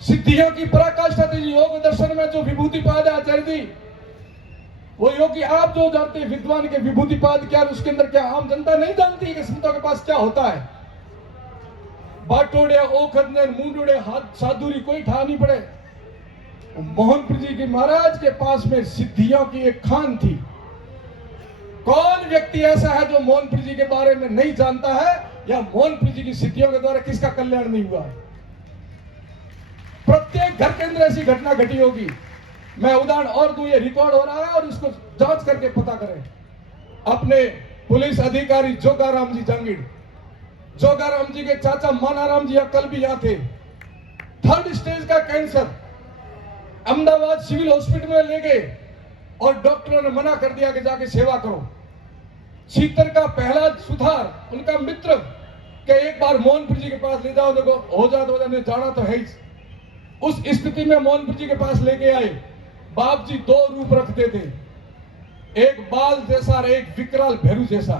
सिद्धियों की पराकाष्ठा थी। योग दर्शन में जो विभूतिपाद आचार्य जी, वो योगी आप जो जानते हैं विद्वान के विभूतिपाद क्या, उसके अंदर क्या आम जनता नहीं जानती कि संतों के पास क्या होता है। बाटोड़े ओखद ने मुंडोड़े हाथ साधुरी कोई ठा नहीं पड़े। मोहनपुर जी के महाराज के पास में सिद्धियों की एक खान थी। कौन व्यक्ति ऐसा है जो मोहनपुर जी के बारे में नहीं जानता है, या मोहनपुर जी की सिद्धियों के द्वारा किसका कल्याण नहीं हुआ है। प्रत्येक घर के अंदर ऐसी घटना घटी होगी। मैं उदाहरण और दूं, ये रिकॉर्ड हो रहा है और इसको जांच करके पता करें। अपने पुलिस अधिकारी जोगाराम जी जांगीड़, जोगाराम जी के चाचा मानाराम जी कल भी यहां थे। 3rd स्टेज का कैंसर अहमदाबाद सिविल हॉस्पिटल में ले गए और डॉक्टरों ने मना कर दिया कि जाके सेवा करो। शीतर का पहला सुधार उनका मित्र के एक बार मोहनपुर जी के पास ले जाओ, देखो हो जाने जाना तो है ही। उस स्थिति में मोहनपुर जी के पास लेके आए। बाप जी 2 रूप रखते थे, एक बाल जैसा और एक विकराल भैरू जैसा।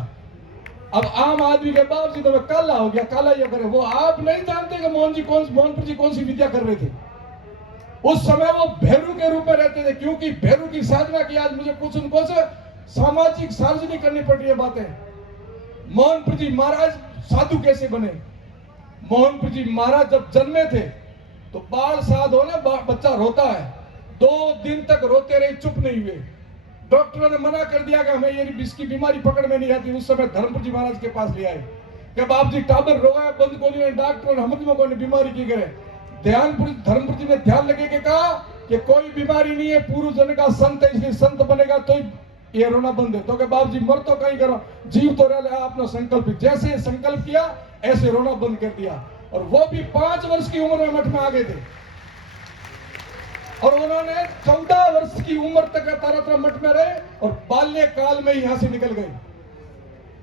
अब आम आदमी के बाप जी तो मैं काला हो गया, काला ये करे, वो आप नहीं जानते कि मोहनपुर जी कौन सी विद्या कर रहे थे। उस समय वो भैरू के रूप में रहते थे, क्योंकि भैरू की साधना की आज मुझे कुछ उनको से सामाजिक सार्वजनिक करनी पड़ रही है बातें। मोहनपुर जी महाराज साधु कैसे बने। मोहनपुर जी महाराज जब जन्मे थे तो बाल साध हो ना, बच्चा रोता है, 2 दिन तक रोते रहे, चुप नहीं हुए। डॉक्टरों ने मना कर दिया कि हमें ये इसकी बीमारी पकड़ में नहीं आती। उस समय धर्मपुर जी महाराज के पास ले आए कि बाप जी टाबर रोया बंद को नहीं, डॉक्टर हम को बीमारी की करे। धर्मपुर जी ने ध्यान लगे के कहा कि कोई बीमारी नहीं है, पूर्व जन का संत है, इसलिए संत बनेगा तो ये रोना बंद है। तो के बाप जी मर तो कहीं करो, जीव तो रहा अपना संकल्प। जैसे संकल्प किया ऐसे रोना बंद कर दिया। और वो भी 5 वर्ष की उम्र में मठ में आ गए थे और उन्होंने 14 वर्ष की उम्र तक तारातरा मठ में रहे और बाल्य काल में यहां से निकल गए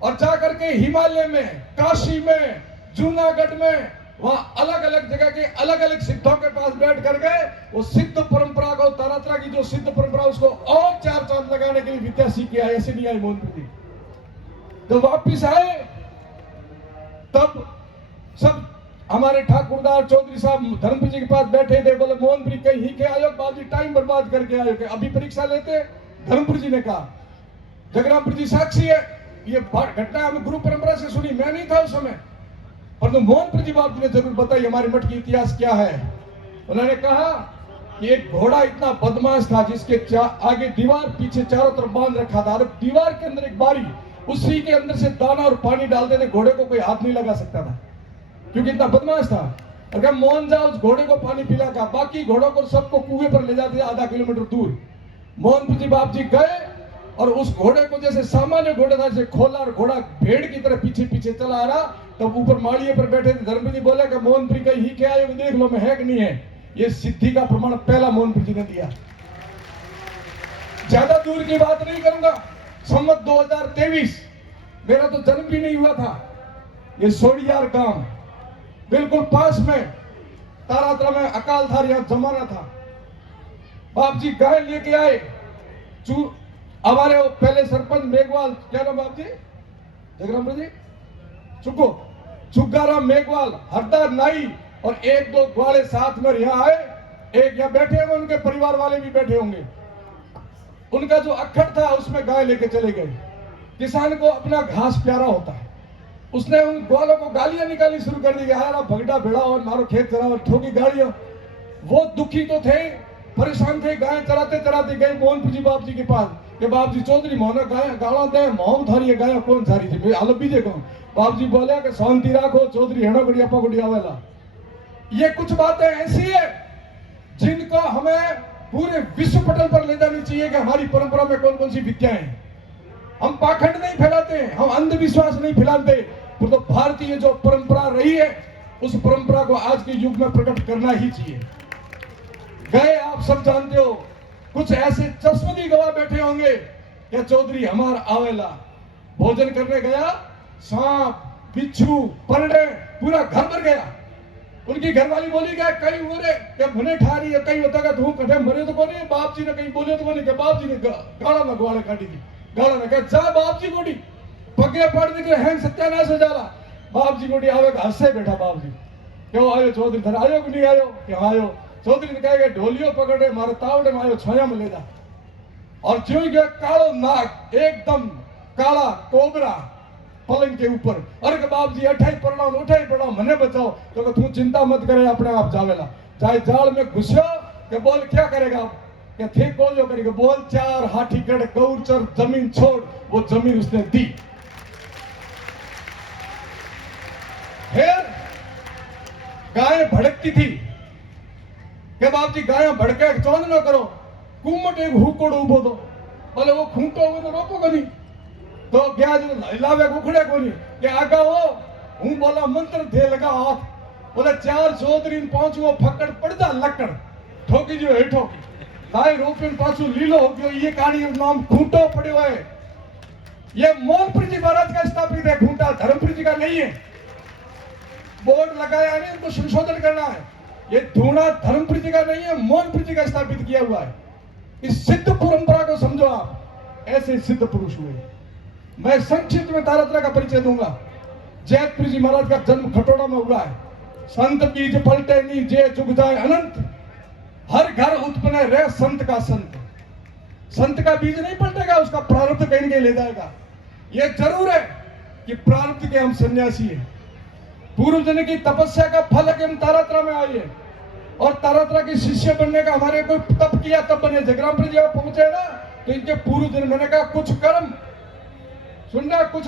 और जाकर के हिमालय में, काशी में, जूनागढ़ में, वहां अलग अलग जगह के अलग अलग सिद्धों के पास बैठ कर गए। वो सिद्ध परंपरा को, तारातरा की जो सिद्ध परंपरा, उसको और 4 चांद लगाने के लिए विद्या सीख के आए। ऐसे नहीं आए मोहनपुर जी। तो वापिस आए तब सब हमारे ठाकुरदार चौधरी साहब धर्मपुर जी के पास बैठे थे। बोले मोहनपुर जी कहीं के आयो, बाबू जी टाइम बर्बाद करके आयो, कि अभी परीक्षा लेते। धर्मपुर जी ने कहा, जगरामपुर जी साक्षी है, ये घटना हमें गुरु परंपरा से सुनी, मैं नहीं था उस समय, परंतु मोहनपुर जी बाबू जी ने जरूर बताई हमारे मठ की इतिहास क्या है। उन्होंने कहा कि एक घोड़ा इतना बदमाश था जिसके आगे दीवार, पीछे चारों तरफ बांध रखा था और दीवार के अंदर एक बारी, उसी के अंदर से दाना और पानी डालते थे, घोड़े को कोई हाथ नहीं लगा सकता था क्योंकि इतना बदमाश था। और क्या मोहन जा उस घोड़े को पानी पिला का, बाकी घोड़ों को सबको कुएं पर ले जाते थे आधा किलोमीटर दूर। मोहनपुर जी बाप जी गए और उस घोड़े को, जैसे सामान्य घोड़ा था, जैसे खोला और घोड़ा भेड़ की तरह पीछे पीछे चला आ रहा, तब ऊपर माड़िए पर बैठे थे धर्मपुर जी बोले कि मोहनपुर जी कहीं क्या है, देख लो मैं है कि नहीं है। ये सिद्धि का प्रमाण पहला मोहनपुर जी ने दिया। ज्यादा दूर की बात नहीं करूंगा, संवत 2023, मेरा तो जन्म भी नहीं हुआ था। ये सोड़ियार गांव बिल्कुल पास में तारातरा में अकालधार यहां जमाना था। बाप जी गाय लेके आए। हमारे पहले सरपंच मेघवाल, क्या नाम बाप जी, जगरामपुर जी, चुग्गाराम मेघवाल, हरदार नाई और 1-2 ग्वाले साथ में यहाँ आए। एक यहाँ बैठे होंगे, उनके परिवार वाले भी बैठे होंगे। उनका जो अखड़ था उसमें गाय लेके चले गए। किसान को अपना घास प्यारा होता है, उसने उन ग्वालों को गालियां निकालनी शुरू कर दी, यार भगड़ा भेड़ा और मारो खेत चराओ और ठोकी गालियां। वो दुखी तो थे, परेशान थे। गाय चराते चराते गए मोहनपुर जी बाप जी के पास कि बाप जी चौधरी मोहन गाय गाला दे, मोहन थारी गाय कौन थारी थी, अलग बीजे कौन। बाप जी बोले कि शांति राखो, चौधरी हेणो गड़िया पगड़ी आवेला। ये कुछ बातें ऐसी है जिनको हमें पूरे विश्व पटल पर ले जानी चाहिए कि हमारी परंपरा में कौन कौन सी विद्याएं हैं। हम पाखंड नहीं फैलाते, हम अंधविश्वास नहीं फैलाते, तो भारतीय जो परंपरा रही है उस परंपरा को आज के युग में प्रकट करना ही चाहिए। गए, आप सब जानते हो, कुछ ऐसे चश्मदी गवाह बैठे होंगे कि चौधरी हमार आवेला। भोजन करने गया, सांप, बिच्छू, परड़े, पूरा घर भर गया। उनकी घरवाली बोली गया कई उरे के भने ठारी है, कई होता तू कठे मरे तो कोनी। बाप जी ने कहीं बोले तो कोनी के बाप जी ने गाड़ा में ग्वाले काटी थी। गाड़ा ने कहा जा बाप जी गोडी पगे पड़ निकले हैं, सत्यानाश हो जाला। बाप जी गोडी आवे हंसे बैठा बाप जी क्यों आयो चौधरी थारे आयो कि नहीं आयो कि आयो चौधरी ने कहा ढोलियो पकड़े मारे तावड़े में आयो छाया में ले जा और जो गया कालो नाग एकदम काला कोबरा पलंग के ऊपर अरे बाप जी उठाई पड़ा मने बचाओ तो तू चिंता मत करे अपने आप जावेला चाहे जाल में घुसो के बोल क्या करेगा क्या थे कौन जो करेगा बोल 4 हाथी गढ़ गौरचर जमीन छोड़ वो जमीन उसने दी। फिर गाय भड़कती थी के बाप जी गाय भड़के चौंध न करो कुमट एक हुकोड़ उभो तो बोले वो खूंटो हुए तो रोको को नहीं तो क्या जो हिलावे उखड़े को नहीं कि आगा हो हूं बोला मंत्र थे लगा हाथ बोले 4 चौधरी 5 वो फकड़ पड़ जा लकड़ ठोकी जो हेठो गाय रोपिन पाछू लीलो हो गयो ये कहानी नाम खूंटो पड़ो है। ये मोहनपुर जी महाराज का स्थापित है खूंटा धर्मपुर जी का नहीं है। बोर्ड लगाया है इनको संशोधन करना है। ये धूना धर्मपुर जी का नहीं है मोहनपुर जी का स्थापित किया हुआ है। इस सिद्ध परंपरा को समझो आप ऐसे सिद्ध पुरुष हुए। मैं संक्षिप्त में तारतरा का परिचय दूंगा। जैतपुर जी महाराज का जन्म खटोड़ा में हुआ है। संत बीज पलटे नहीं जे जुग जाए अनंत हर घर उत्पन्न रहे संत का संत। संत का बीज नहीं पलटेगा उसका प्रारब्ध कहीं के ले जाएगा। ये जरूर है कि प्रारब्ध के हम सन्यासी हैं। पूर्व जन की तपस्या का फल है कि हम तारात्रा में आए और तारात्रा के शिष्य बनने का हमारे कोई तप किया तब बने। जगरामपुर जी आप पहुंचे ना तो इनके पूर्व जन मैंने कहा कुछ कर्म सुनना कुछ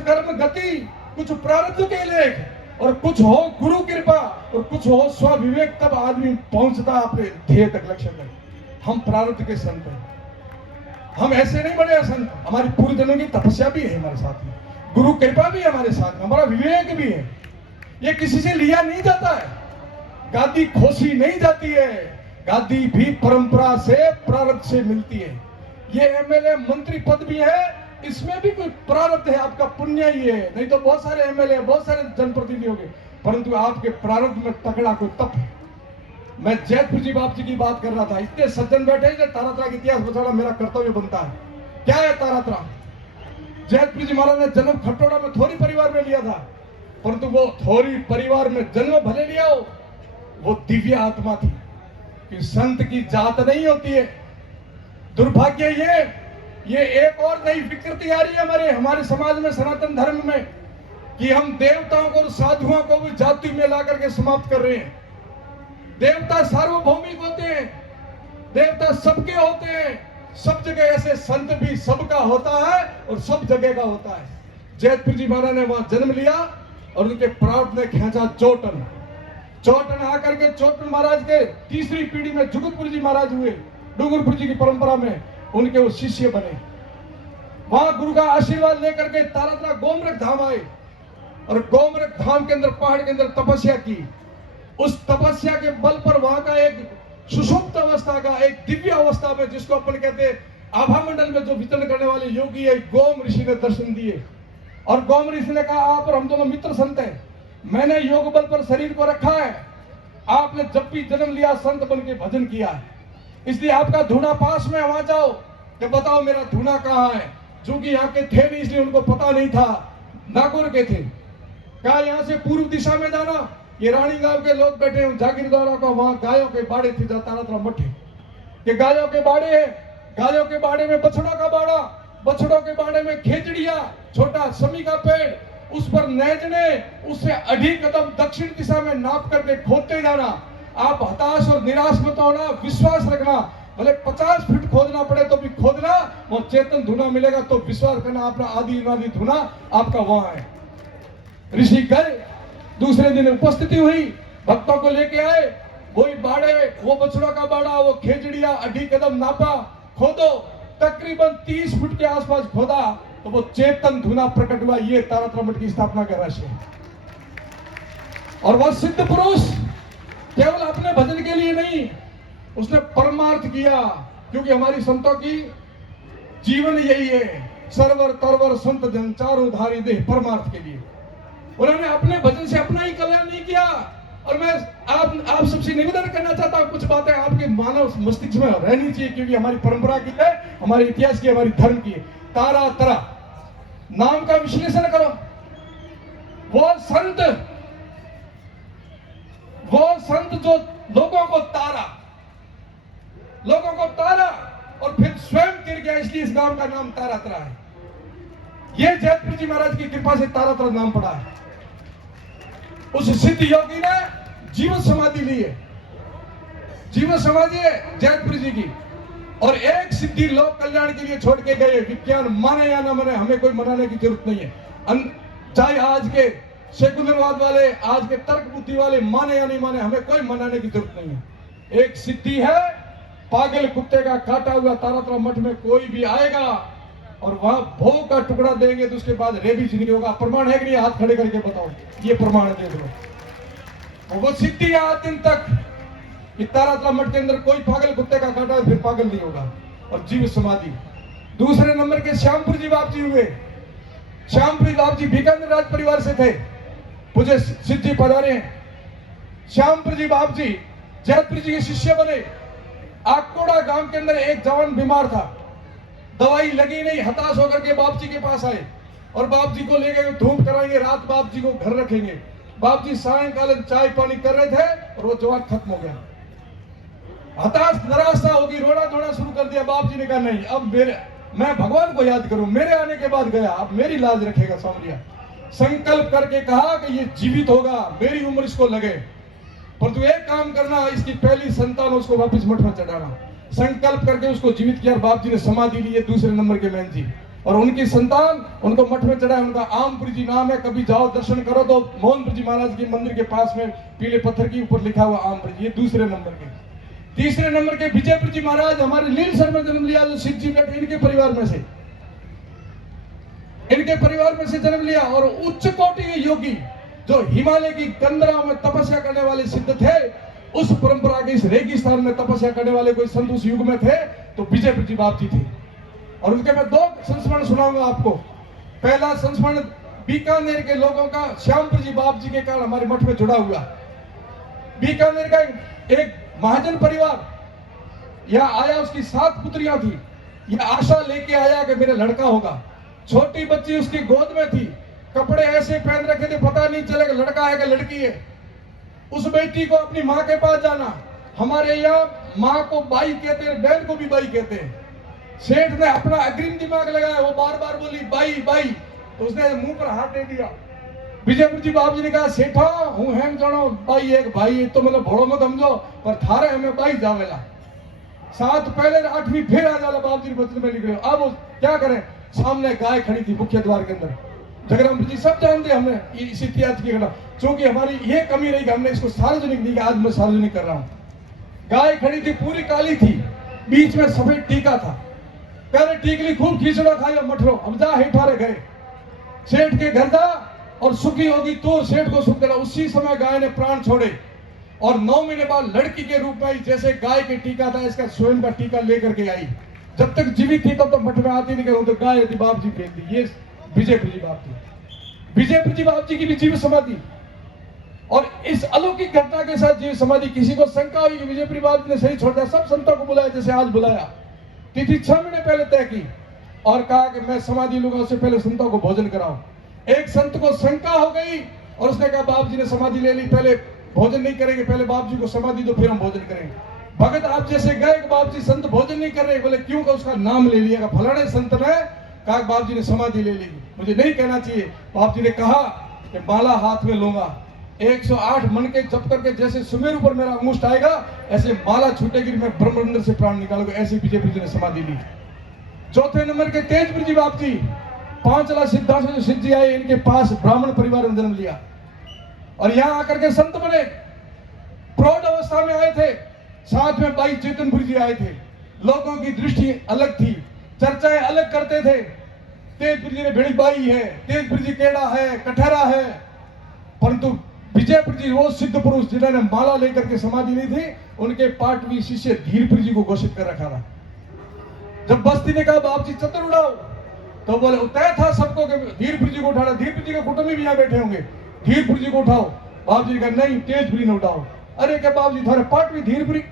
कर्म गति कुछ प्रारब्ध के लेख और कुछ हो गुरु कृपा और कुछ हो स्वविवेक तब आदमी पहुंचता अपने ध्येय तक लक्ष्य तक। हम प्रारब्ध के संत हैं। हम ऐसे नहीं बने संत। हमारी पूर्व जनों की तपस्या भी है हमारे साथ में गुरु कृपा भी हमारे साथ में हमारा विवेक भी है। ये किसी से लिया नहीं जाता है। गादी खोसी नहीं जाती है। गादी भी परंपरा से प्रारब्ध से मिलती है। ये एमएलए मंत्री पद भी है इसमें भी कोई प्रारब्ध है आपका पुण्य ही है। नहीं तो बहुत सारे एमएलए बहुत सारे जनप्रतिनिधि होंगे परंतु आपके प्रारब्ध में तगड़ा कोई तप है। मैं जैतपुर जी बाप जी की बात कर रहा था। इतने सज्जन बैठे हैं तारात्रा का इतिहास बचाना मेरा कर्तव्य बनता है। क्या है तारात्रा? जैतपुर जी महाराज ने जन्म खटोड़ा में थोड़ी परिवार में लिया था परंतु वो थोड़ी परिवार में जन्म भले लिया हो वो दिव्य आत्मा थी कि संत की जात नहीं होती है। दुर्भाग्य ये एक और नई विकृति आ रही है हमारे समाज में सनातन धर्म में कि हम देवताओं को और साधुओं को भी जाति में ला करके समाप्त कर रहे हैं। देवता सार्वभौमिक होते हैं। देवता सबके होते हैं। सब जगह ऐसे संत भी सबका होता है और सब जगह का होता है। जैतपुर जी महाराज ने वहां जन्म लिया और उनके प्रारब्ध ने खींचा चौटन आकर के चौटन महाराज के तीसरी पीढ़ी में जुगतपुर जी महाराज हुए। डूंगरपुर जी की परंपरा में उनके वो शिष्य बने। वहां गुरु का आशीर्वाद लेकर के तारात्रा गोमरख धाम आए और गोमरख धाम के अंदर पहाड़ के अंदर तपस्या की। उस तपस्या के बल पर वहां का एक सुषुप्त अवस्था का एक दिव्य अवस्था में जिसको अपन कहते हैं आभा मंडल में जो विचरण करने वाले योगी है गोम ऋषि ने दर्शन दिए और गोम ऋषि ने कहा आप और हम दोनों मित्र संत हैं। मैंने योग बल पर शरीर को रखा है। आपने जब भी जन्म लिया संत बन के भजन किया है इसलिए आपका धूना पास में वहां जाओ कि बताओ मेरा धूना कहाँ है। चूंकि यहाँ के थे नहीं इसलिए उनको पता नहीं था। नागौर के थे। कहा यहाँ से पूर्व दिशा में जाना। ये रानी गांव के लोग बैठे हैं जागीरदारों का वहां गायों के बाड़े थे तारात्रा मठे के गायों के बाड़े है। गायों के बाड़े में बछड़ों का बाड़ा बछड़ों के बाड़े में खेचड़िया छोटा समी का पेड़ उस पर नैजने उससे 2.5 कदम दक्षिण दिशा में नाप करके खोदते जाना। आप हताश और निराश मत होना विश्वास रखना भले 50 फीट खोदना पड़े तो भी खोदना और चेतन धुना मिलेगा तो विश्वास करना अपना आदि अनादि धुना आपका वहां है। ऋषि गए दूसरे दिन उपस्थिति हुई भक्तों को लेके आए वही बाड़े वो बछड़ों का बाड़ा वो खेजड़िया 2.5 कदम नापा खोदो तकरीबन 30 फुट के आसपास खोदा तो वो चेतन धुना प्रकट हुआ। ये तारात्रा मठ की स्थापना का रहस्य है। और वह सिद्ध पुरुष केवल अपने भजन के लिए नहीं उसने परमार्थ किया क्योंकि हमारी संतों की जीवन यही है सरवर तरवर संत जन चारों धारी देह परमार्थ के लिए। उन्होंने अपने भजन से अपना ही कल्याण नहीं किया। और मैं आप सबसे निवेदन करना चाहता हूं कुछ बातें आपके मानव मस्तिष्क में रहनी चाहिए क्योंकि हमारी परंपरा की है हमारे इतिहास की हमारी धर्म की है। तारात्रा नाम का विश्लेषण करो। वो संत वो संत जो लोगों को तारा और फिर स्वयं गिर गया, इसलिए इस गांव का नाम तारातरा है। ये जैतपुर जी महाराज की कृपा से तारातरा नाम पड़ा है। उस सिद्ध योगी ने जीवन समाधि ली है, जीवन समाधि है जैतपुर जी की। और एक सिद्धि लोक कल्याण के लिए छोड़ के गए। विज्ञान माने या ना माने, हमें कोई मनाने की जरूरत नहीं है। चाहे आज के सेकुलरवाद वाले, आज के तर्क बुद्धि वाले माने या नहीं माने, हमें कोई मनाने की जरूरत नहीं है। एक सिद्धि है, पागल कुत्ते का काटा हुआ तारातरा मठ में कोई भी आएगा और वहां भोग का टुकड़ा देंगे तो उसके बाद रेबीज नहीं होगा। प्रमाण है कि नहीं? हाथ खड़े करके बताओ, ये प्रमाण है, देख लो। वो सिद्धि है आज दिन तक कि तारातरा मठ के अंदर कोई पागल कुत्ते का काटा है फिर पागल नहीं होगा। और जीव समाधि। दूसरे नंबर के श्यामपुर जी बाप जी हुए। श्यामपुर जी बाप जी बीकानेर राज परिवार से थे, पूज्य सिद्ध जी पधारे हैं। श्यामपुर जी बाप जी जैतपुर जी के शिष्य बने। आकोड़ा गांव के अंदर एक जवान बीमार था, दवाई लगी नहीं, हताश होकर के बाप जी के पास आए और बाप जी को ले गए, धूप कराएंगे, रात बाप जी को घर रखेंगे। बाप जी सायंकालीन चाय पानी कर रहे थे और वो जवान खत्म हो गया। हताश निराशा होगी, रोना धोना शुरू कर दिया। बाप जी ने कहा नहीं, अब मैं भगवान को याद करूं, मेरे आने के बाद गया, अब मेरी लाज रखेगा सामरिया। संकल्प करके कहा कि ये जीवित होगा, मेरी उम्र इसको लगे, पर तू एक काम करना, इसकी पहली संतान उसको वापस मठ में चढ़ाना। संकल्प करके उसको जीवित किया। बाप जी ने समाधि ली है दूसरे नंबर के मैन जी, और उनकी संतान उनको मठ में चढ़ाया। उनका आमपुरी जी नाम है, कभी जाओ दर्शन करो तो मोहनपुर जी महाराज के मंदिर के पास में पीले पत्थर के ऊपर लिखा हुआ आमपुरी जी। ये दूसरे नंबर के। तीसरे नंबर के विजयपुर जी महाराज हमारे लीलसर में जन्म लिया, जो सिद्ध जी बैठे इनके परिवार में से जन्म लिया। और उच्च कोटि के योगी जो हिमालय की कंदराओं में तपस्या करने वाले सिद्ध थे, उस परंपरा के इस रेगिस्तान में तपस्या करने वाले कोई संत उस युग में थे तो विजयपुर जी बाप जी थे। और उनके मैं 2 संस्मरण सुनाऊंगा आपको। पहला संस्मरण बीकानेर के लोगों का, श्यामपुर जी बाप जी के कारण हमारे मठ में जुड़ा हुआ। बीकानेर का एक महाजन परिवार यहाँ आया, उसकी 7 पुत्रियां थी। यह आशा लेके आया कि मेरा लड़का होगा। छोटी बच्ची उसकी गोद में थी, कपड़े ऐसे पहन रखे थे पता नहीं चलेगा लड़का है कि लड़की है। उस बेटी को अपनी माँ के पास जाना, हमारे यहाँ माँ को बाई कहते हैं, बहन को भी बाई कहते हैं। सेठ ने अपना अग्रिम दिमाग लगाया, वो बार बार बोली बाई बाई, तो उसने मुंह पर हाथ दे दिया। विजयपुर जी बाप जी ने कहा सेठा हूँ हेम जानो बाई एक भाई, तो मतलब भोड़ो मत समझो, पर थारे हमें बाई जावेला। 7 पहले 8वीं फिर आ जाला बाप जी बचन में निकले। अब क्या करें, सामने गाय खड़ी थी मुख्य द्वार के अंदर। जगराम जी सब जानते हमें इस इतिहास की घटना, क्योंकि हमारी ये कमी रही कि हमने इसको सार्वजनिक नहीं किया, आज मैं सार्वजनिक कर रहा हूँ। गाय खड़ी थी, पूरी काली थी, बीच में सफेद टीका था। पहले टीकली खूब खींचड़ो खाया मठरो, अब जा हेठारे गए सेठ के घर जा और सुखी होगी तो सेठ को सुख देना। उसी समय गाय ने प्राण छोड़े और 9 महीने बाद लड़की के रूप में आई। जैसे गाय के टीका था, इसका स्वयं का टीका लेकर के आई। जब तक जीवित थी तब तो मठ में आती नहीं, तो गाय यदि बाप जी फेंक दी। ये विजयपुर जी बाप जी, विजयपुर जी बाप जी की भी जीव समाधि। और इस अलौकिक घटना के साथ जीव समाधि, किसी को शंका हुई कि विजयपुर बाप जी ने सही छोड़ दिया, सब संतों को बुलाया जैसे आज बुलाया। तिथि 6 महीने पहले तय की और कहा कि मैं समाधि लूंगा, उससे पहले संतों को भोजन कराऊं। एक संत को शंका हो गई और उसने कहा बाप जी ने समाधि ले ली, पहले भोजन नहीं करेंगे, पहले बाप जी को समाधि दो फिर हम भोजन करेंगे। भगत आप जैसे गए कि बाप जी संत भोजन नहीं कर रहे, बोले क्यों? का उसका नाम ले लिया, फलाने संत ने कहा बाप जी ने समाधि ले ली। मुझे नहीं कहना चाहिए, बाप जी ने कहा कि माला हाथ में लूंगा, 108 मन के जप करके जैसे सुमेरु पर मेरा अंगुष्ठ आएगा ऐसे माला छूटेगी, मैं ब्रह्मांड से प्राण निकालूंगा। ऐसे विजयपुर जी ने समाधि ली। चौथे नंबर के तेजपुर जी बाप जी, 5 लाख सिद्धांत जो सिद्ध जी आए, इनके पास ब्राह्मण परिवार में जन्म लिया और यहाँ आकर के संत बने। प्रौढ़ अवस्था में आए थे, साथ में भाई चेतनपुर जी आए थे। लोगों की दृष्टि अलग थी, चर्चाएं अलग करते थे। तेजपुर जी ने भिड़ी बाई है, तेजपुर जी केड़ा है, कठहरा है, परंतु विजयपुर जी वो सिद्ध पुरुष जिन्होंने माला लेकर के समाधि ली थी, उनके पाटवी शिष्य धीरपुर जी को घोषित कर रखा था। जब बस्ती ने कहा बाप जी चतर उड़ाओ, तो बोले तय था सबको कि धीरपुर जी को उठाना। धीरपुर जी के कुटुंबी भी यहाँ बैठे होंगे, धीरपुर जी को उठाओ। बाप जी ने कहा नहीं, तेजपुरी ने उठाओ। अरे क्या बाप जी थारे पाटवी धीरपुरी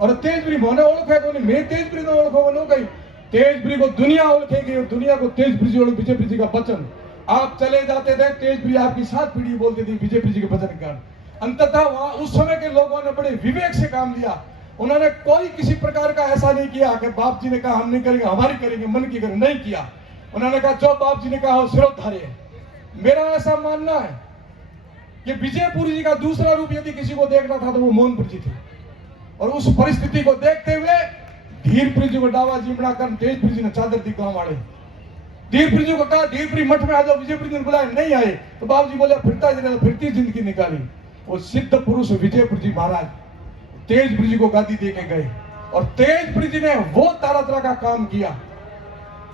और तेजपुरी मोने ओळखे कोनी, मैं तेजपुरी ने ओळखो नो कहीं। तेजपुरी को दुनिया ओळखेगी और दुनिया को तेजपुरी जी ओळख। विजयपुर जी का वचन, आप चले जाते थे तेजपुरी आपकी 7 पीढ़ी बोलती थी विजयपुर जी के वचन के कारण। अंततः वहां उस समय के लोगों ने बड़े विवेक से काम लिया। उन्होंने कोई किसी प्रकार का ऐसा नहीं किया कि बाप जी ने कहा हम नहीं करेंगे, हमारी करेंगे, मन की करेंगे, नहीं किया। उन्होंने कहा जो बाप जी ने कहा हो सिरोधार्य है। मेरा ऐसा मानना है कि विजयपुरी जी का दूसरा रूप यदि किसी को देखना था तो वो मोहनपुर जी थे। और उस परिस्थिति को देखते हुए धीरपुरी जी को डावा जीमड़ा कर तेजपुरी जी ने चादर दी गांव वाले। धीरपुरी जी को कहा धीरपुरी मठ में आ जाओ, विजयपुरी जी ने बुलाया, नहीं आए तो बाबू जी बोले फिरता जी ने फिरती जिंदगी निकाली। वो सिद्ध पुरुष विजयपुरी जी महाराज तेजपुरी जी को गादी दे के गए और तेजपुरी जी ने वो तारात्रा का काम किया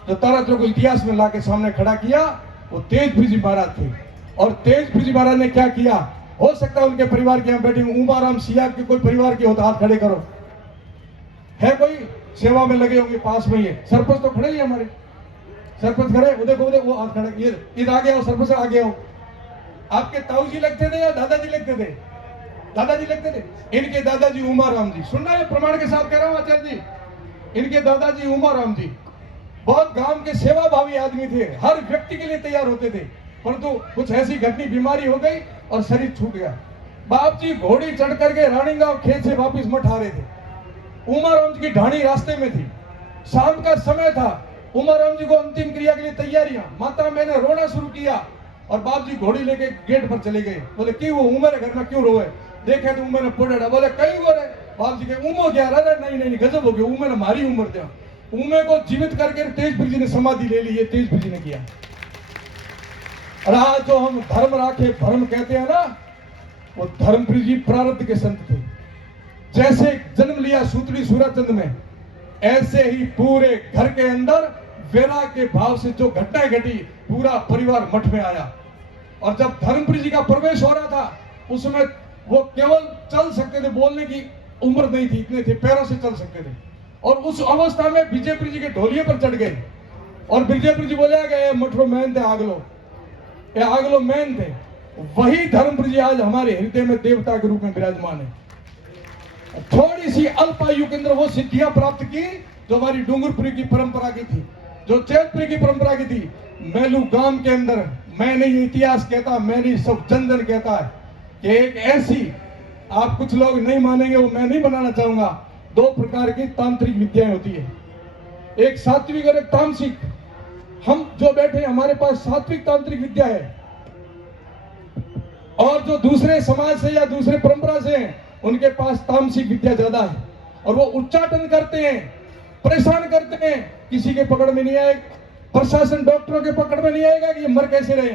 जो तारात्रा को इतिहास में लाके सामने खड़ा किया। वो तेजपुरी जी महाराज थे। और तेजपुरी जी महाराज ने क्या किया, हो सकता है उनके परिवार के यहाँ बैठे उमाराम सिया के कोई परिवार के हो तो हाथ खड़े करो, है कोई सेवा में लगे होंगे पास में। ये सरपंच तो खड़े ही हमारे, सरपंच खड़े, उधर को उधर वो हाथ खड़े, ये इधर आगे आओ, सरपंच आगे आओ। आपके ताऊ जी लगते थे या दादाजी लगते थे? दादाजी लगते थे। इनके दादाजी उमाराम जी, सुनना है प्रमाण के साथ कह रहा हूं आचार्य जी, इनके दादाजी उमाराम जी बहुत गांव के सेवा भावी आदमी थे, हर व्यक्ति के लिए तैयार होते थे। परंतु कुछ ऐसी घटनी बीमारी हो गई और शरीर छूट गया। बाप जी घोड़ी चढ़ करके रानीगांव खेत से वापिस मठ आ रहे थे। उमाराम जी की ढाणी रास्ते में थी, शाम का समय था। उमाराम जी को अंतिम क्रिया के लिए तैयारियां, माता मैंने रोना शुरू किया और बाप जी घोड़ी लेके गेट पर चले गए। बोले क्यों वो उमर घर में क्यों रोए? देखे तो उमर पड़ा, बोले कहीं वो रहे। बाप जी के उमो क्या रहा? नहीं गजब हो गया, उमर हमारी उम्र था। उमे को जीवित करके तेजपुरी जी ने समाधि ले ली, ये तेजपुरी जी ने किया। और आज जो हम धर्म राखे भरम कहते हैं ना, वो धर्मपुरी जी प्रारब्ध के संत थे। जैसे जन्म लिया सूतली सूरजचंद में, ऐसे ही पूरे घर के अंदर वैराग के भाव से जो घटनाएं घटी, पूरा परिवार मठ में आया। और जब धर्मपुरी जी का प्रवेश हो रहा था, उसमें वो केवल चल सकते थे, बोलने की उम्र नहीं थी, इतने थे, पैरों से चल सकते थे। और उस अवस्था में विजयपुरी जी के ढोलिये पर चढ़ गए और विजयपुरी जी बोले गए मठरो मैन थे आगलो, ये आगलो मैन थे। वही धर्मपुरी जी आज हमारे हृदय में देवता के रूप में विराजमान है। थोड़ी सी अल्प आयु के अंदर वो सिद्धियां प्राप्त की जो हमारी डूंगरपुरी की परंपरा की थी, जो चैतपुरी की परंपरा की थी। मैलू गांव के अंदर, मैं नहीं इतिहास कहता, मैं नहीं सब जन जन कहता है कि एक ऐसी, आप कुछ लोग नहीं मानेंगे, वो मैं नहीं बनाना चाहूंगा, दो प्रकार की तांत्रिक विद्याएं होती है, एक सात्विक और एक तामसिक। हम जो बैठे हमारे पास सात्विक तांत्रिक विद्या है, और जो दूसरे समाज से या दूसरे परंपरा से हैं उनके पास तामसिक विद्या ज्यादा है। और वो उच्चाटन करते हैं, परेशान करते हैं, किसी के पकड़ में नहीं आएगा, प्रशासन डॉक्टरों के पकड़ में नहीं आएगा कि ये मर कैसे रहे।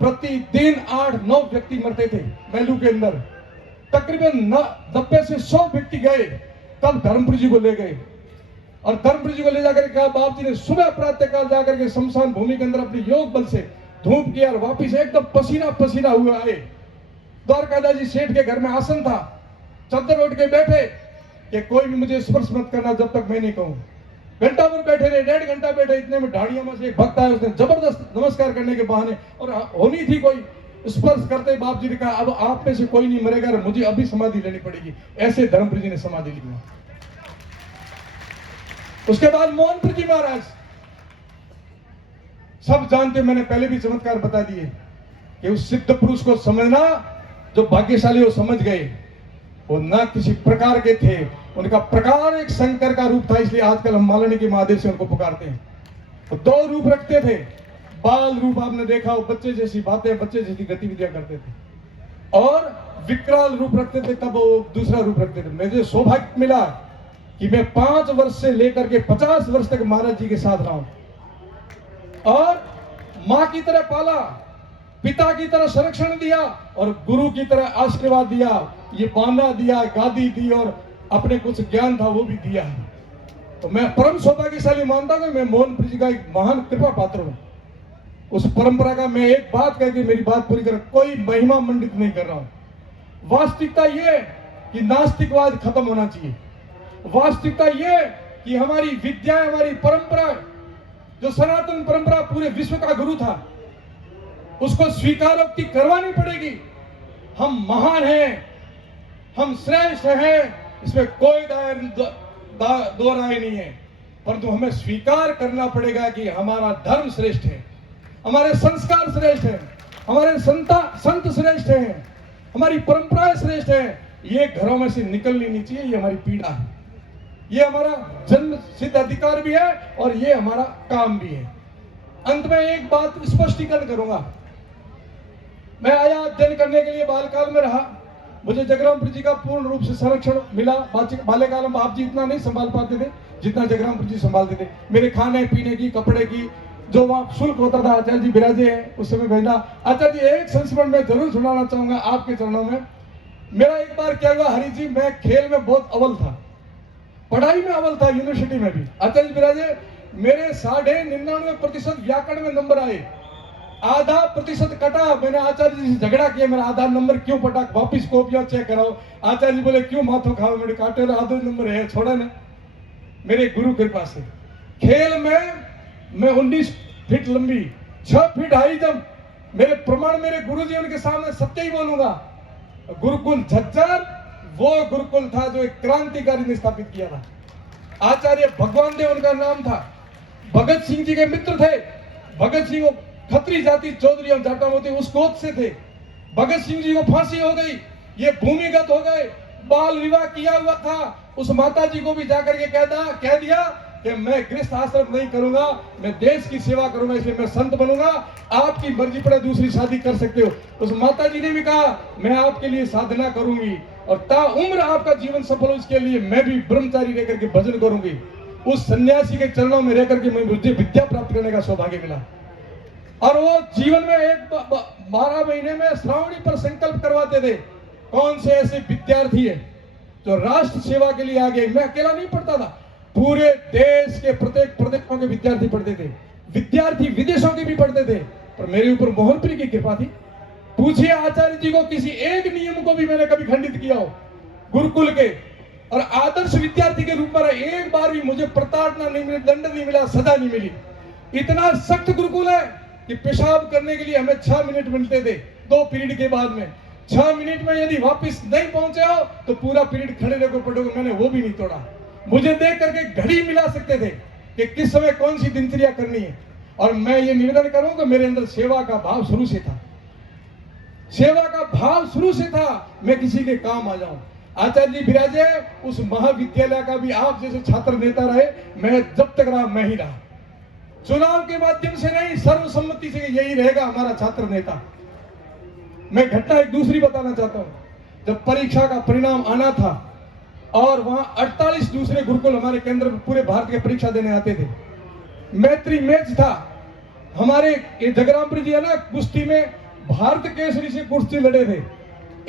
प्रतिदिन 8-9 व्यक्ति मरते थे मैलू के अंदर, तकरीबन 90 से 100 व्यक्ति गए, तब धर्मपुरी जी को ले गए। और धर्मपुरी जी को ले जाकर कहा, बाप जी ने सुबह प्रातःकाल जाकर के शमशान भूमि के अंदर अपने योग बल से धूप किया और वापिस एकदम पसीना पसीना हुए आए। द्वारकादास जी सेठ के घर में आसन था, चद्दर ओढ़ के बैठे कि कोई भी मुझे स्पर्श मत करना जब तक मैं नहीं कहूं। घंटा भर बैठे रहे, 1.5 घंटा बैठे। इतने में ढाड़ियों में से एक भक्त आया, उसने जबरदस्त नमस्कार करने के बहाने, और होनी थी कोई, स्पर्श करते बाप जी ने कहा अब आप में से कोई नहीं मरेगा, मुझे अभी समाधि लेनी पड़ेगी। ऐसे धर्मपुरी जी ने समाधि ली। उसके बाद मोहनपुर जी महाराज, सब जानते, मैंने पहले भी चमत्कार बता दिए कि उस सिद्ध पुरुष को समझना, जो भाग्यशाली वो समझ गए, वो न किसी प्रकार के थे, उनका प्रकार एक शंकर का रूप था। इसलिए आजकल हम मालनी के महादेव से उनको पुकारते हैं। वो 2 रूप रखते थे, बाल रूप आपने देखा, वो बच्चे जैसी बातें, बच्चे जैसी गतिविधियां करते थे, और विकराल रूप रखते थे, तब वो दूसरा रूप रखते थे। मुझे सौभाग्य मिला कि मैं 5 वर्ष से लेकर के 50 वर्ष तक महाराज जी के साथ रहा हूं, और मां की तरह पाला, पिता की तरह संरक्षण दिया, और गुरु की तरह आशीर्वाद दिया, ये बांधा दिया, गादी दी, और अपने कुछ ज्ञान था वो भी दिया है। तो मैं परम सौभाग्यशाली मानता हूं, मैं मोहनपुरी जी का एक महान कृपा पात्र हूं। उस परंपरा का मैं एक बात करके मेरी बात पूरी कर, कोई महिमा मंडित नहीं कर रहा हूं। वास्तविकता ये कि नास्तिकवाद खत्म होना चाहिए। वास्तविकता ये कि हमारी विद्या, हमारी परंपरा, जो सनातन परंपरा पूरे विश्व का गुरु था, उसको स्वीकारोक्ति करवानी पड़ेगी। हम महान हैं, हम श्रेष्ठ हैं, इसमें कोई दो राय नहीं है, परंतु हमें स्वीकार करना पड़ेगा कि हमारा धर्म श्रेष्ठ है, हमारे संस्कार श्रेष्ठ हैं, हमारे संत श्रेष्ठ हैं। हमारी परंपराएं श्रेष्ठ है, ये घरों में से निकलनी नहीं चाहिए। ये हमारी पीड़ा है, ये हमारा जन्म सिद्ध अधिकार भी है और ये हमारा काम भी है। अंत में एक बात स्पष्टीकरण करूंगा। मैं आया अध्ययन करने के लिए, बालकाल में रहा। मुझे जगरामपुर जी का पूर्ण रूप से संरक्षण मिला। बाल्यकाल में बाप जी इतना नहीं संभाल पाते थे जितना जगरामपुर जी संभालते थे। मेरे खाने पीने की, कपड़े की जो वहां शुल्क होता था, आचार्य जी विराजे हैं उस समय भेजा। आचार्य जी एक संस्मरण में जरूर सुनाना चाहूंगा आपके चरणों में। मेरा एक बार क्या हुआ, हरि जी, मैं खेल में बहुत अव्वल था, पढ़ाई में अव्वल था, यूनिवर्सिटी में भी। आचार्य जी विराजे, मेरे 99.99% व्याकरण में नंबर आए, आधा प्रतिशत कटा। मैंने आचार्य जी से झगड़ा किया, मेरा आधा नंबर क्यों पटा, वापिस कॉपियां चेक कराओ। आचार्य जी बोले क्यों माथो खाओ, मेरे काटे आधे नंबर है, छोड़ा ना। मेरे गुरु कृपा से खेल में मैं 19 फीट लंबी, 6 फीट हाई जंप, मेरे प्रमाण मेरे गुरु जी, उनके सामने सत्य ही बोलूंगा। गुरुकुल झज्जर वो गुरुकुल था जो एक क्रांतिकारी ने स्थापित किया था। आचार्य भगवान देव उनका नाम था। भगत सिंह जी के मित्र थे। भगत सिंह खत्री जाति चौधरी और जाटा मोती उस गोद से थे। भगत सिंह जी को फांसी हो गई, ये भूमिगत हो गए। बाल विवाह किया हुआ था। उस माता जी को भी जाकर के कह दिया कि मैं गृहस्थ आश्रम नहीं करूंगा, मैं देश की सेवा करूंगा, इसलिए मैं संत बनूंगा। आपकी मर्जी पड़े दूसरी शादी कर सकते हो। उस माता जी ने भी कहा मैं आपके लिए साधना करूंगी और ता उम्र आपका जीवन सफल हो, इसके लिए मैं भी ब्रह्मचारी रहकर के भजन करूंगी। उस सन्यासी के चरणों में रहकर के मुझे विद्या प्राप्त करने का सौभाग्य मिला। और वो जीवन में 12 महीने में श्रावणी पर संकल्प करवाते थे। कौन से ऐसे विद्यार्थी है जो राष्ट्र सेवा के लिए आगे। मैं अकेला नहीं पढ़ता था, पूरे देश के प्रत्येक प्रदेशों के विद्यार्थी पढ़ते थे, विद्यार्थी विदेशों के भी पढ़ते थे। पर मेरे ऊपर मोहनप्री की कृपा थी। पूछिए आचार्य जी को, किसी एक नियम को भी मैंने कभी खंडित किया हो गुरुकुल के, और आदर्श विद्यार्थी के रूप में एक बार भी मुझे प्रताड़ना नहीं मिली, दंड नहीं मिला, सजा नहीं मिली। इतना सख्त गुरुकुल है कि पेशाब करने के लिए हमें 6 मिनट मिलते थे 2 पीरियड के बाद में। 6 मिनट में यदि वापस नहीं पहुंचे हो तो पूरा पीरियड खड़े रहकर पढ़ोगे। मैंने वो भी नहीं तोड़ा। मुझे देख करके घड़ी मिला सकते थे कि किस समय कौन सी दिनचर्या करनी है। और मैं ये निवेदन करूं कि मेरे अंदर सेवा का भाव शुरू से था, सेवा का भाव शुरू से था, मैं किसी के काम आ जाऊं। आचार्य जी विराजे उस महाविद्यालय का भी आप जैसे छात्र नेता रहे, मैं जब तक रहा मैं ही रहा। चुनाव के माध्यम से नहीं, सर्वसम्मति से यही रहेगा हमारा छात्र नेता। मैं घटना एक दूसरी बताना चाहता हूं। जब परीक्षा का परिणाम आना था और वहां 48 दूसरे गुरुकुल हमारे केंद्र में पूरे भारत के परीक्षा देने आते थे, मैत्री मैच था। हमारे जगरामपुर जी है ना, कुश्ती में भारत केसरी से कुश्ती लड़े थे,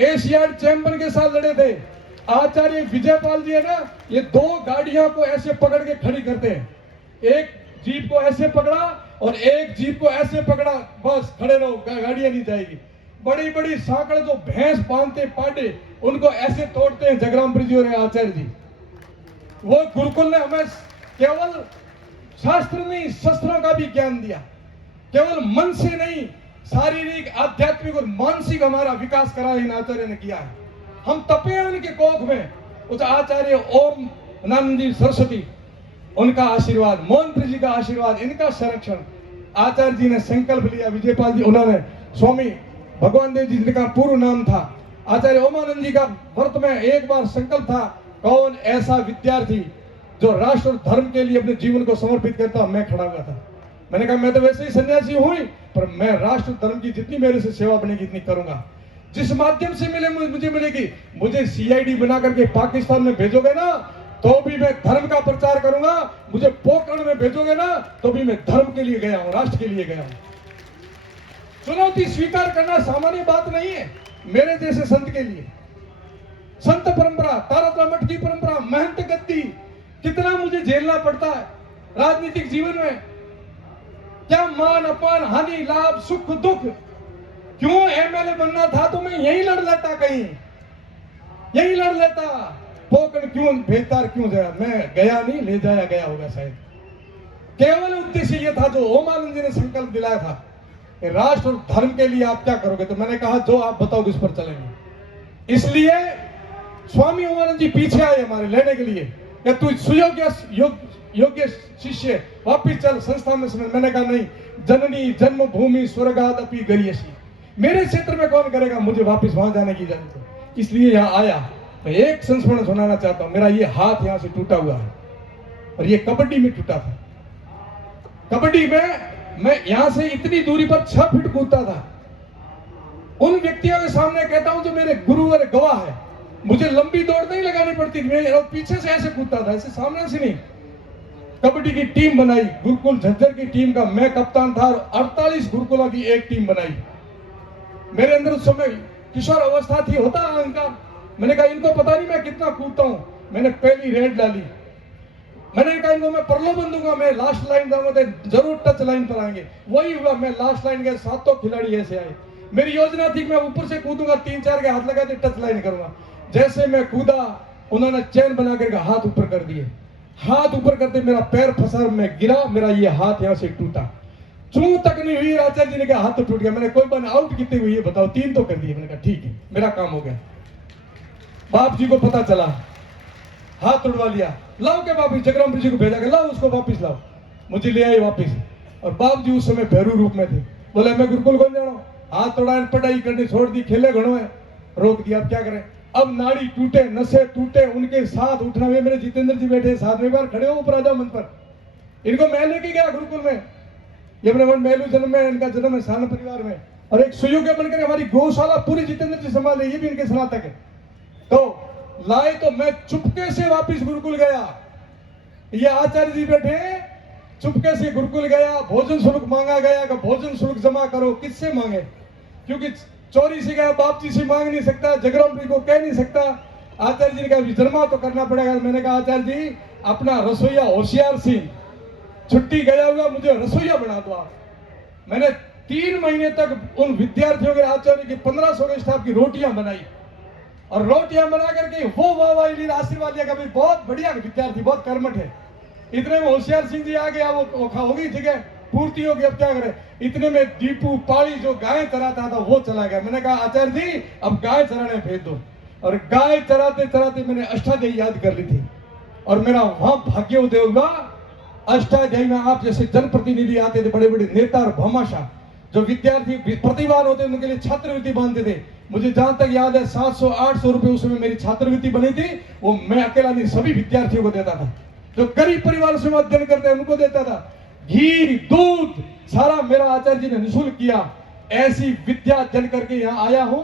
एशियाड चैंपियन के साथ लड़े थे। आचार्य विजयपाल जी है ना, ये 2 गाड़ियों को ऐसे पकड़ के खड़ी करते हैं। एक जीप को ऐसे पकड़ा और एक जीप को ऐसे पकड़ा, बस खड़े रहो, गाड़ियां नहीं जाएगी। बड़ी बड़ी सांकड़ जो भैंस बांधते पाटे, उनको ऐसे तोड़ते हैं जगरामपुर जी और आचार्य जी। वो गुरुकुल ने हमें केवल शास्त्र नहीं, शस्त्रों का भी ज्ञान दिया। केवल मन से नहीं, शारीरिक, आध्यात्मिक और मानसिक हमारा विकास करा इन आचार्य ने किया है। हम तपे हैं उनके कोख में। उस आचार्य ओम नंद जी सरस्वती, उनका आशीर्वाद, मोहन जी का आशीर्वाद, इनका संरक्षण। आचार्य जी ने संकल्प लिया, विजयपाल जी, उन्होंने स्वामी भगवान देव जी जिनका पूर्व नाम था, आचार्य ओमानंद जी का व्रत में एक बार संकल्प था, कौन ऐसा विद्यार्थी जो राष्ट्र और धर्म के लिए अपने जीवन को समर्पित करता। मैं खड़ा हुआ था। मैंने कहा मैं तो वैसे ही सन्यासी हूं, पर मैं राष्ट्र धर्म की जितनी मेरे से सेवा बनेगी इतनी करूंगा। जिस माध्यम से मुझे मिलेगी। मुझे सीआईडी बना करके पाकिस्तान में भेजोगे ना तो भी मैं धर्म का प्रचार करूंगा। मुझे पोखरण में भेजोगे ना तो भी मैं धर्म के लिए गया हूं, राष्ट्र के लिए गया हूं। चुनौती स्वीकार करना सामान्य बात नहीं है मेरे जैसे संत के लिए। संत परंपरा, तारतला मठ की परंपरा, महंत गद्दी, कितना मुझे झेलना पड़ता है राजनीतिक जीवन में। क्या मान अपमान, हानि, लाभ, सुख दुख। क्यों एमएलए बनना था तो मैं यही लड़ लेता, कहीं यही लड़ लेता। पोकड़ क्यों भेजदार क्यों गया, मैं गया नहीं, ले जाया गया होगा शायद। केवल उद्देश्य यह था जो ओमानंद जी ने संकल्प दिलाया था, राष्ट्र और धर्म के लिए आप क्या करोगे। तो मैंने कहा जो आप बताओगे उस पर चलेंगे। इसलिए स्वामी ओमानंद जी पीछे आए हमारे लेने के लिए कि तू योग्य शिष्य वापिस चल संस्था में। मैंने कहा नहीं, जननी जन्मभूमि स्वर्गादपि गरीयसी, मेरे क्षेत्र में कौन करेगा, मुझे वापस वहां जाने की इजाजत है। इसलिए यहाँ आया। मैं एक संस्मरण सुनाना चाहता हूं। मेरा ये हाथ यहां से टूटा हुआ है और ये कबड्डी में टूटा था। कबड्डी में मैं यहां से इतनी दूरी पर 6 फीट कूदता था। उन व्यक्तियों के सामने कहता हूं जो मेरे गुरु और गवाह है। मुझे लंबी दौड़ नहीं लगानी पड़ती, मैं पीछे से ऐसे कूदता था, ऐसे सामने से नहीं। कबड्डी की टीम बनाई, गुरुकुल झज्जर की टीम का मैं कप्तान था और 48 गुरुकुलों की एक टीम बनाई। मेरे अंदर उस समय किशोर अवस्था थी, होता अहंकार। मैंने कहा इनको पता नहीं मैं कितना कूदता हूं। मैंने पहली रेड डाली। मैंने कहा इनको मैं प्रलोभन दूंगा, मैं लास्ट लाइन जाऊंगा तो जरूर टच लाइन पर आएंगे। वही हुआ, मैं लास्ट लाइन गया, 7 खिलाड़ी ऐसे आए। मेरी योजना थी मैं ऊपर से कूदूंगा, 3-4 के हाथ लगा के टच लाइन करूंगा। जैसे मैं कूदा, उन्होंने चैन बना करके हाथ ऊपर कर दिए। हाथ ऊपर करते मेरा पैर फंसा, मैं गिरा, मेरा ये हाथ यहां से टूटा। चू तक नहीं हुई, आचार्य जी ने कहा हाथ तो टूट गया। मैंने कोई बात आउट कितने हुई है बताओ, 3 तो कर दिए। मैंने कहा ठीक है, मेरा काम हो गया। बाप जी को पता चला, हाथ तोड़वा लिया। लाओ के वापिस जगराम जी को भेजा के, लाओ उसको वापिस लाओ। मुझे ले आई वापिस। और बाप जी उस समय भैरू रूप में थे। बोले मैं गुरुकुल कौन जाना, हाथ तोड़ा, पढ़ाई करनी छोड़ दी, खेले घणो है, रोक दिया। अब क्या करें। अब नाड़ी टूटे, नशे टूटे, उनके साथ उठना हुए। मेरे जितेंद्र जी बैठे साथ में, बार खड़े हो ऊपर आ जाओ मंच पर। इनको मैं लेके गया गुरुकुल में। ये अपने मेलू जन्म में, इनका जन्म है सान परिवार में। और एक सुयोग्य बनकर हमारी गौशाला पूरी जितेंद्र जी संभाले, ये भी इनके स्नातक है। तो लाए तो मैं चुपके से वापिस गुरुकुल गया। ये आचार्य जी बैठे, चुपके से गुरुकुल गया। भोजन शुल्क मांगा गया कि भोजन शुल्क जमा करो। किससे मांगे, क्योंकि चोरी से गया, बाप जी से मांग नहीं सकता, जगराम जी को कह नहीं सकता। आचार्य जी ने कहा जमा तो करना पड़ेगा। मैंने कहा आचार्य जी अपना रसोईया होशियार सिंह छुट्टी गया हुआ, मुझे रसोईया बना दो आप। मैंने 3 महीने तक उन विद्यार्थियों के आचार्य की 1500 के स्टाफ की रोटियां बनाई। और रोटियां बना करके वो वाह आशीर्वाद लिया, भाई बहुत बढ़िया विद्यार्थी, बहुत कर्मठ है। इतने में होशियार सिंह जी आ गया, वो होगी जगह पूर्ति होगी, अब क्या करे। इतने में दीपू पाली जो गाय चराता था वो चला गया। मैंने कहा आचार्य जी अब गाय चराने भेज दो। और गाय चराते चराते मैंने अष्टाध्यायी याद कर ली थी। और मेरा वहां भाग्योदय हुआ। अष्टाध्यायी में आप जैसे जनप्रतिनिधि आते थे, बड़े बड़े नेता और भामाशाह, जो विद्यार्थी प्रतिभावान होते उनके लिए छात्रवृत्ति बांधते थे। मुझे जहां तक याद है 700-800 रुपए उसमें मेरी छात्रवृत्ति बनी थी। वो मैं अकेला नहीं, सभी विद्यार्थियों को देता था। जो गरीब परिवार से अध्ययन करते हैं उनको देता था। घी दूध सारा मेरा आचार्य जी ने निःशुल्क किया। ऐसी विद्या जन करके यहाँ आया हूँ,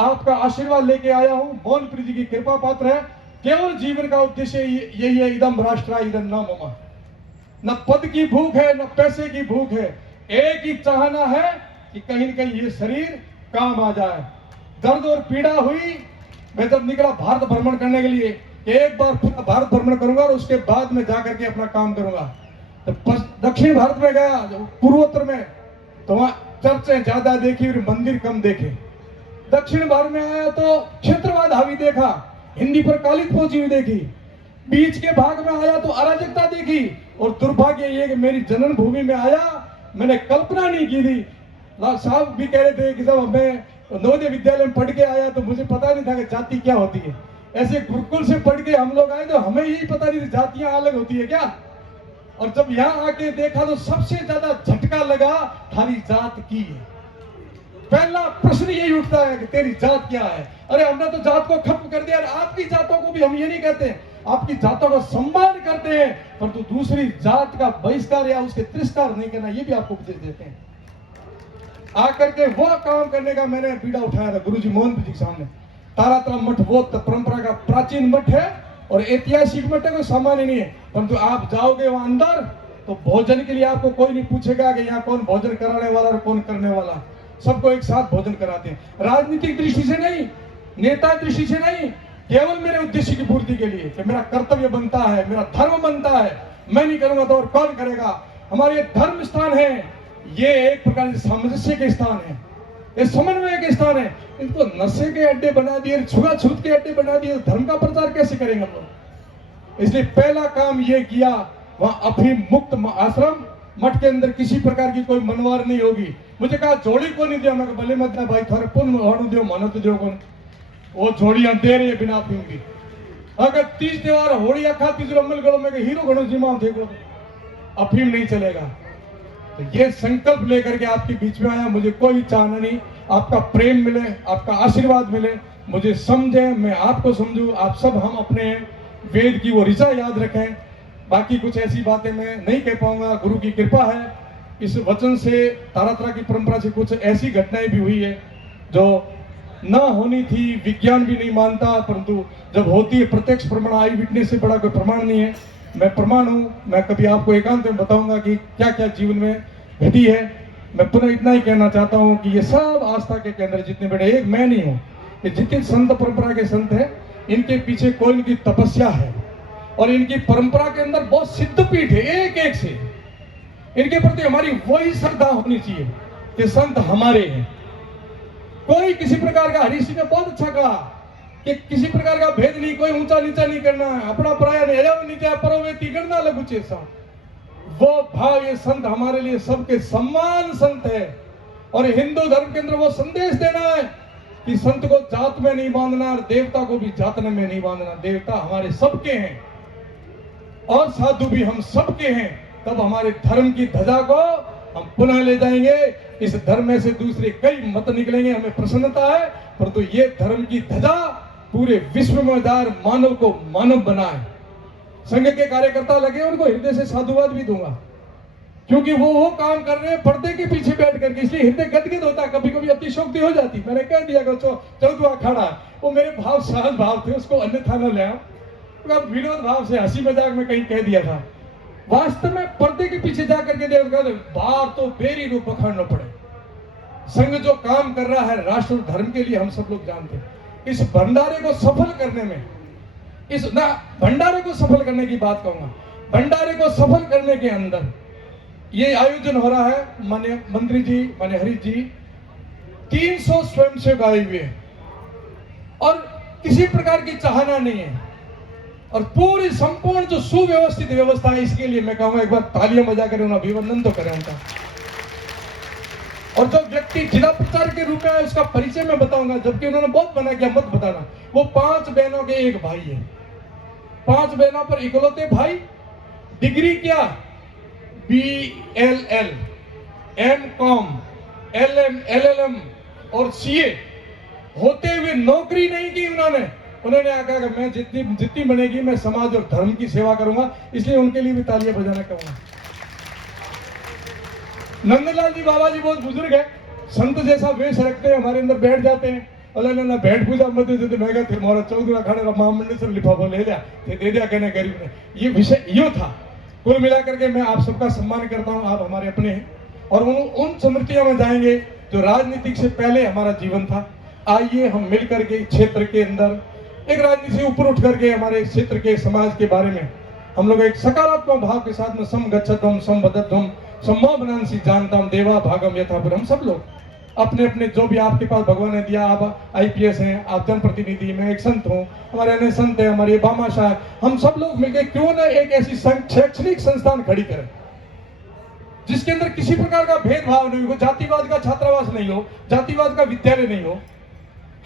आपका आशीर्वाद लेके आया हूँ। मोहनप्रीत जी की कृपा पात्र है। केवल जीवन का उद्देश्य यही है, इदम राष्ट्र इदम न मम। न पद की भूख है, न पैसे की भूख है। एक ही चाहना है कि कहीं न कहीं ये शरीर काम आ जाए। दर्द और पीड़ा हुई। मैं जब निकला भारत भ्रमण करने के लिए, एक बार पूरा भारत भ्रमण करूंगा और उसके बाद में जाकर के अपना काम करूंगा। तो दक्षिण भारत में गया, पूर्वोत्तर में, तो वहां चर्चें ज्यादा देखी और मंदिर कम देखे। दक्षिण भारत में आया तो क्षेत्रवाद हावी देखा, हिंदी पर कालिक पहुंची हुई देखी। बीच के भाग में आया तो अराजकता देखी। और दुर्भाग्य ये कि मेरी जन्म भूमि में आया, मैंने कल्पना नहीं की थी। साहब भी कह रहे थे कि जब मैं नवोदय विद्यालय में पढ़ के आया तो मुझे पता नहीं था कि जाति क्या होती है। ऐसे गुरुकुल से पढ़ के हम लोग आए तो हमें यही पता नहीं थी जातियां अलग होती है क्या। और जब यहाँ आके देखा तो सबसे ज्यादा झटका लगा, थारी जात की है। पहला प्रश्न यही उठता है कि तेरी जात क्या है। अरे हमने तो जात को खत्म कर दिया। आपकी जातों को भी हम ये नहीं कहते, आपकी जातों का सम्मान करते हैं, परंतु दूसरी जात का बहिष्कार या उसके तिरस्कार नहीं करना, ये भी आपको उपदेश देते हैं। आकर के वो काम करने का मैंने बीड़ा उठाया था गुरुजी मोहन जी के सामने। तारातला मठ वो परंपरा का प्राचीन मठ है और ऐतिहासिक मठ है, कोई सामान्य नहीं है। परंतु आप जाओगे वहां अंदर तो भोजन के लिए आपको कोई नहीं पूछेगा कि यहाँ कौन भोजन कराने वाला और कौन करने वाला। सबको एक साथ भोजन कराते हैं। राजनीतिक दृष्टि से नहीं, नेता दृष्टि से नहीं, केवल मेरे उद्देश्य की पूर्ति के लिए कि मेरा कर्तव्य बनता है, मेरा धर्म बनता है। मैं नहीं करूंगा तो और कौन करेगा। हमारे धर्म स्थान है, ये एक प्रकार से सामंजस्य के स्थान है, ये समन्वय के स्थान है। इनको नशे के अड्डे बना दिए, छुआछूत के अड्डे बना दिए, धर्म का प्रचार कैसे करेंगे हम लोग। इसलिए पहला काम ये किया, वहां अफीम मुक्त आश्रम मठ के अंदर किसी प्रकार की कोई मनवार नहीं होगी। मुझे कहा जोड़ी को नहीं दिया, मैं भले मत ना भाई, थोड़े पुण्य वाणु दियो, मानो तो दियो कौन। वो जोड़ियां दे रही है बिना अफीम की। अगर 30 त्योहार होली अखा तीसरे अमल गलो में हीरो गणो जिमा देखो, अफीम नहीं चलेगा। तो ये संकल्प लेकर के आपके बीच में आया। मुझे कोई चाहना नहीं आपका प्रेम मिले, आपका आशीर्वाद मिले, मुझे समझे, मैं आपको समझूं, आप सब हम अपने वेद की वो ऋचा याद रखें। बाकी कुछ ऐसी बातें मैं नहीं कह पाऊंगा, गुरु की कृपा है। इस वचन से, तारात्रा की परंपरा से कुछ ऐसी घटनाएं भी हुई है जो ना होनी थी, विज्ञान भी नहीं मानता, परंतु जब होती है प्रत्यक्ष प्रमाण, आई विटनेस से बड़ा कोई प्रमाण नहीं है। मैं प्रमाण हूं, मैं कभी आपको एकांत में बताऊंगा कि क्या क्या जीवन में घटी है। मैं पुनः इतना ही कहना चाहता हूं कि ये सब आस्था के केंद्र जितने बड़े, एक मैं नहीं हूं, ये जितने संत परंपरा के संत हैं, इनके पीछे कोई इनकी तपस्या है और इनकी परंपरा के अंदर बहुत सिद्ध पीठ है, एक एक से। इनके प्रति हमारी वही श्रद्धा होनी चाहिए कि संत हमारे हैं। कोई किसी प्रकार का, हरीश जी ने बहुत अच्छा कहा कि किसी प्रकार का भेद नहीं, कोई ऊंचा नीचा नहीं करना है, अपना पराया नहीं, अजब नीचा परोवेती करना लघु चेसा। वो भाव, ये संत हमारे लिए सबके सम्मान संत है। और हिंदू धर्म के अंदर वो संदेश देना है कि संत को जात में नहीं बांधना और देवता को भी जात में नहीं बांधना। देवता हमारे सबके हैं और साधु भी हम सबके हैं। तब हमारे धर्म की ध्वजा को हम पुनः ले जाएंगे। इस धर्म में से दूसरे कई मत निकलेंगे, हमें प्रसन्नता है, परंतु ये धर्म की ध्वजा पूरे विश्व में मानव को मानव बनाए। संघ के कार्यकर्ता लगे, उनको हृदय से साधुवाद भी दूंगा, क्योंकि वो काम कर रहे हैं पर्दे के पीछे बैठ करके, इसलिए हृदय गदगद होता है। कभी कभी अतिशोक्ति हो जाती, मैंने कह दिया चौथवा अखाड़ा वो मेरे भाव सहज भाव थे, उसको अन्यथा न ले आओ। तो विनोद भाव से हंसी मजाक में कहीं कह दिया था। वास्तव में पर्दे के पीछे जाकर के देखा बाहर तो बेरी रूप पकड़ना पड़े। संघ जो काम कर रहा है राष्ट्र और धर्म के लिए, हम सब लोग जानते हैं। इस भंडारे को सफल करने में, भंडारे को सफल करने की बात कहूंगा, भंडारे को सफल करने के अंदर ये आयोजन हो रहा है। माननीय मंत्री जी, माननीय हरीश जी, 300 स्वयंसेवक आए हुए हैं और किसी प्रकार की चाहना नहीं है और पूरी संपूर्ण जो सुव्यवस्थित व्यवस्था है, इसके लिए मैं कहूंगा एक बार तालियां बजा कर उन्हें अभिवंदन तो करें उनका। और जो व्यक्ति जिला प्रचार के रूप में है, उसका परिचय मैं बताऊंगा, जबकि उन्होंने बहुत मना किया मत बताना। वो 5 बहनों के एक भाई है, 5 बहनों पर इकलौते भाई। डिग्री क्या? BLL, MCOM, LM, LLM और CA होते हुए नौकरी नहीं की उन्होंने। उन्होंने कहा कि मैं जितनी बनेगी मैं समाज और धर्म की सेवा करूंगा, इसलिए उनके लिए भी तालियां बजाना कहूंगा। नंदलाल जी बाबा जी बहुत बुजुर्ग है, संत जैसा वेश रखते हैं, हमारे अंदर बैठ जाते हैं। अल्लाह भेंट पूजा मत देते, मैं कहते मोरा 14 खाने का महामंडलेश्वर लिफाफा ले लिया, दे दिया कहने गरीब ने। ये विषय यो था। कुल मिलाकर के मैं आप सबका सम्मान करता हूं, आप हमारे अपने हैं और उन स्मृतियों में जाएंगे जो राजनीतिक से पहले हमारा जीवन था। आइए हम मिलकर के क्षेत्र के अंदर एक राजनीति से ऊपर उठ करके हमारे क्षेत्र के समाज के बारे में हम लोग एक सकारात्मक भाव के साथ में सम गच्छतम सम बद्धतम सम्मोहनांसी जानतम देवा भागम यथापुर। हम सब लोग अपने अपने जो भी आपके पास भगवान ने दिया, आप IPS हैं, आप जनप्रतिनिधि, मैं एक संत हूँ, हमारे अन्य संत है, हमारे बामाशाह है, हम सब लोग मिलकर क्यों ना एक ऐसी शैक्षणिक संस्थान खड़ी करें जिसके अंदर किसी प्रकार का भेदभाव नहीं हो, जातिवाद का छात्रावास नहीं हो, जातिवाद का विद्यालय नहीं हो।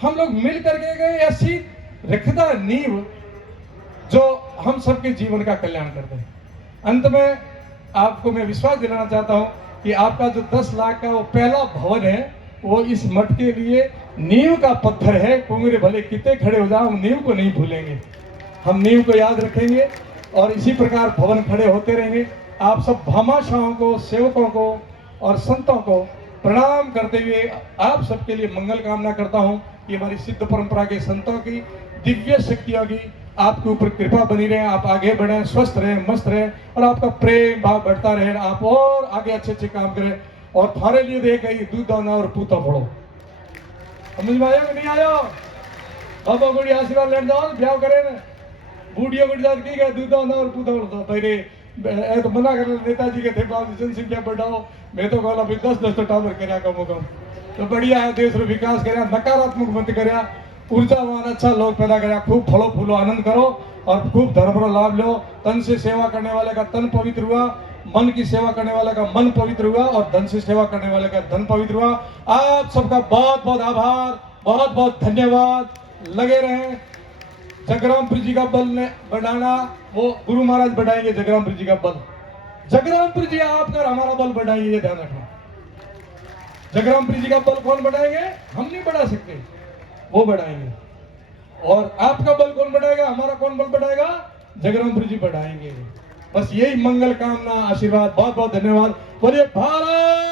हम लोग मिल करके गए ऐसी रखदा नींव जो हम सबके जीवन का कल्याण करते हैं। अंत में आपको मैं विश्वास दिलाना चाहता हूं कि आपका जो 10 लाख का वो पहला भवन है, वो इस मठ के लिए नींव का पत्थर है। कुंगरे भले कितने खड़े हो जाओ, हम नींव को नहीं भूलेंगे, हम नींव को याद रखेंगे और इसी प्रकार भवन खड़े होते रहेंगे। आप सब भामाशाहों को, सेवकों को और संतों को प्रणाम करते हुए आप सबके लिए मंगल कामना करता हूं कि हमारी सिद्ध परंपरा के संतों की दिव्य शक्तियों की आपके ऊपर कृपा बनी रहे, आप आगे बढ़े, स्वस्थ रहे, मस्त रहे और आपका प्रेम भाव बढ़ता रहे, आप और आगे अच्छे अच्छे काम करें। और थारे लिए देख दूध दाना और पूता फोड़ो। समझ में आया कि नहीं आया? बाबा गुड़ी आशीर्वाद लेने जाओ, ब्याह करे ना बूढ़ियों गुड़ी जात की गए दूध दाना और पूता फोड़ो। पहले तो मना कर नेताजी के थे बात जनसंख्या बढ़ाओ, मैं तो कहला भाई 10 तो टावर करा कम तो बढ़िया है, देश रो विकास करा, नकारात्मक मत करा, ऊर्जावान अच्छा लोग पैदा करा, खूब फलो फूलो आनंद करो और खूब धर्म रो लाभ लो। तन से सेवा करने वाले का तन पवित्र हुआ, मन की सेवा करने वाले का मन पवित्र हुआ और धन से सेवा करने वाले का धन पवित्र हुआ। आप सबका बहुत बहुत आभार, बहुत बहुत धन्यवाद। लगे रहें। जगरामपुर जी का बल ने बढ़ाना, वो गुरु महाराज बढ़ाएंगे जगरामपुर जी का बल। जगरामपुर जी आपका हमारा बल बढ़ाएंगे, ये ध्यान रखना। जगरामपुरी जी का बल कौन बढ़ाएंगे? हम नहीं बढ़ा सकते, वो बढ़ाएंगे। और आपका बल कौन बढ़ाएगा? हमारा कौन बल बढ़ाएगा? जगरामपुरी जी बढ़ाएंगे। बस यही मंगल कामना, आशीर्वाद। बहुत बहुत धन्यवाद। बोलिए भारत